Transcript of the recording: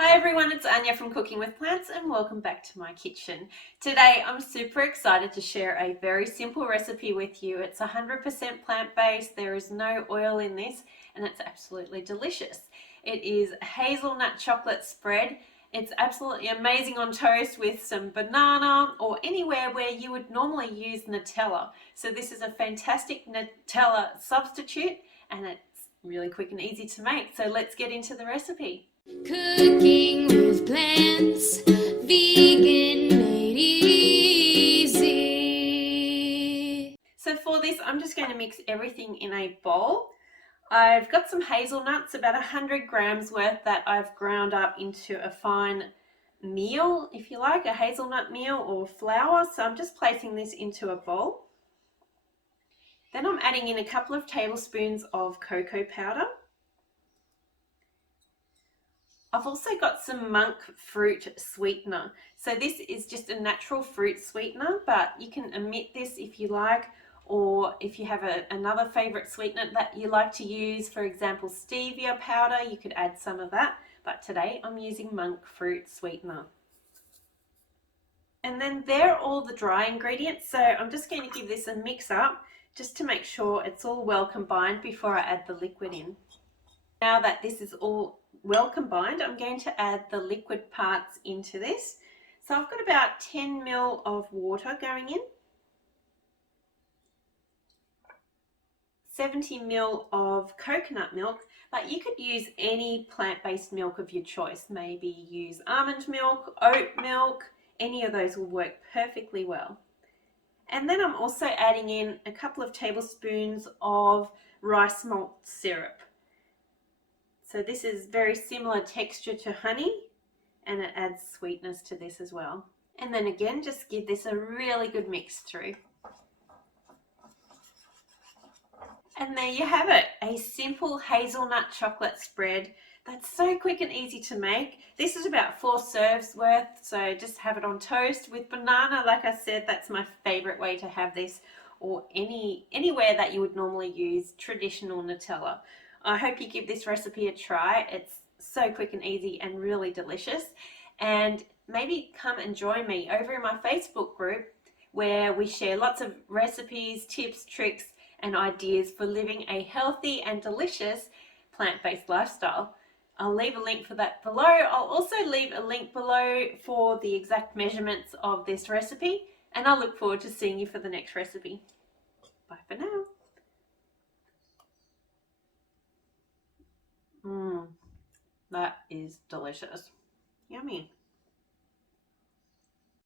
Hi everyone, it's Anja from Cooking with Plants and welcome back to my kitchen. Today I'm super excited to share a very simple recipe with you. It's 100% plant-based, there is no oil in this, and it's absolutely delicious. It is hazelnut chocolate spread. It's absolutely amazing on toast with some banana or anywhere where you would normally use Nutella. So this is a fantastic Nutella substitute and it's really quick and easy to make. So let's get into the recipe. Cooking with plants, vegan made easy. So for this, I'm just going to mix everything in a bowl. I've got some hazelnuts, about 100 grams worth, that I've ground up into a fine meal, if you like, a hazelnut meal or flour. So I'm just placing this into a bowl. Then I'm adding in a couple of tablespoons of cocoa powder. I've also got some monk fruit sweetener. So this is just a natural fruit sweetener, but you can omit this if you like, or if you have another favorite sweetener that you like to use, for example stevia powder, you could add some of that, but today I'm using monk fruit sweetener. And then there are all the dry ingredients, so I'm just going to give this a mix up just to make sure it's all well combined before I add the liquid in. Now that this is all well combined, I'm going to add the liquid parts into this. So I've got about 10 ml of water going in, 70 ml of coconut milk, but you could use any plant-based milk of your choice. Maybe use almond milk, oat milk, any of those will work perfectly well. And then I'm also adding in a couple of tablespoons of rice malt syrup. So this is very similar texture to honey, and it adds sweetness to this as well. And then again, just give this a really good mix through. And there you have it, a simple hazelnut chocolate spread that's so quick and easy to make. This is about 4 serves worth, so just have it on toast with banana. Like I said, that's my favorite way to have this, or anywhere that you would normally use traditional Nutella. I hope you give this recipe a try. It's so quick and easy and really delicious. And maybe come and join me over in my Facebook group where we share lots of recipes, tips, tricks, and ideas for living a healthy and delicious plant-based lifestyle. I'll leave a link for that below. I'll also leave a link below for the exact measurements of this recipe, and I look forward to seeing you for the next recipe. Bye for now. That is delicious. Yummy.